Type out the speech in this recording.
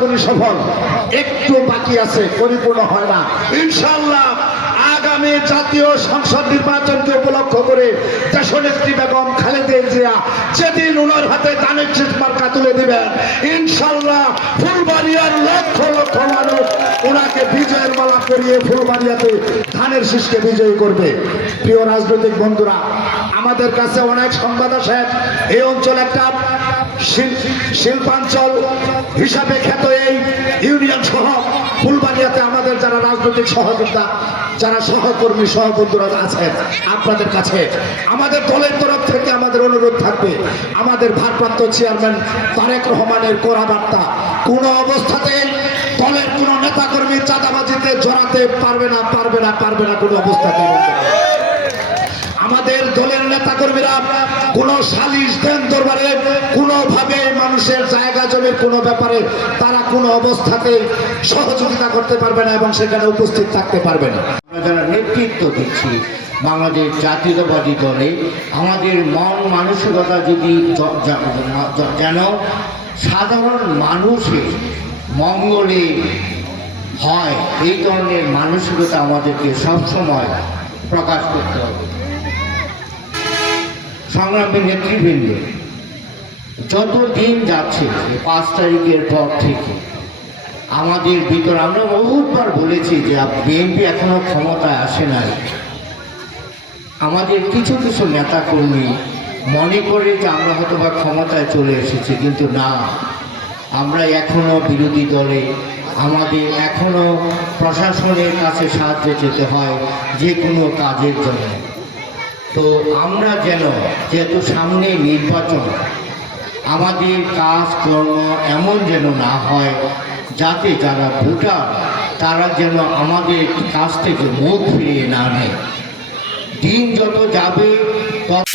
পুরোপুরি সফল একটু বাকি আছে, পরিপূর্ণ হয় না। ইনশাআল্লাহ আগামী জাতীয় সংসদ নির্বাচনকে উপলক্ষ করে দেশনেত্রী বেগম খালেদা জিয়া যেদিন ওনার হাতে দানের চিট মার্কা তুলে দিবেন ইনশাল্লাহ ফুলবাড়িয়ার লক্ষ লক্ষ মানুষ ওনাকে বিজয়ের মালা পরিয়ে ফুলবাড়িয়াতে ধানের শীষকে বিজয়ী করবে। প্রিয় রাজনৈতিক বন্ধুরা, আমাদের কাছে অনেক সংবাদ আসে। এই অঞ্চল একটা শিল- শিল্পাঞ্চল হিসাবে খ্যাত ফুলবাড়িয়াতে আমাদের যারা রাজনৈতিক সহযোগিতা যারা সহকর্মী, সহবন্ধুরা আছেন, আপনাদের কাছে আমাদের দলের তরফ থেকে আমাদের অনুরোধ থাকবে, আমাদের ভারপ্রাপ্ত চেয়ারম্যান তারেক রহমানের করা বার্তা। কোনো অবস্থাতে দলের কোনো নেতাকর্মী চাঁদাবাজিতে জড়াতে পারবে না পারবে না পারবে না কোনো অবস্থাতে। আমাদের দলের নেতাকর্মীরা কোনো সালিশ দেন দরবারে, কোনোভাবে মানুষের জায়গা জমির কোনো ব্যাপারে তারা কোনো অবস্থাতে সহযোগিতা করতে পারবে না এবং সেখানে উপস্থিত থাকতে পারবে না। আমরা যারা নেতৃত্ব দিচ্ছি, বাংলাদেশ জাতীয়তাবাদী দলে, আমাদের মন মানসিকতা যদি যেন সাধারণ মানুষের মঙ্গলে হয়, এই ধরনের মানসিকতা আমাদেরকে সবসময় প্রকাশ করতে হবে। সংগ্রামী নেতৃবৃন্দ যত দিন যাচ্ছে পাঁচ তারিখের পর থেকে, আমাদের ভিতর আমরা বহুতবার বলেছি যে বিএনপি এখনও ক্ষমতায় আসে নাই। আমাদের কিছু কিছু নেতাকর্মী মনে করে যে আমরা হয়তো বা ক্ষমতায় চলে এসেছি, কিন্তু না। আমরা এখনও বিরোধী দলে, আমাদের এখনও প্রশাসনের কাছে সাহায্য যেতে হয় যে কোনো কাজের জন্য। তো আমরা যেন যেহেতু সামনে নির্বাচন, আমাদের কাজকর্ম এমন যেন না হয়, যাতে যারা ভোটার, তারা যেন আমাদের কাছ থেকে মুখ ফিরিয়ে না নেয়। দিন যত যাবে তত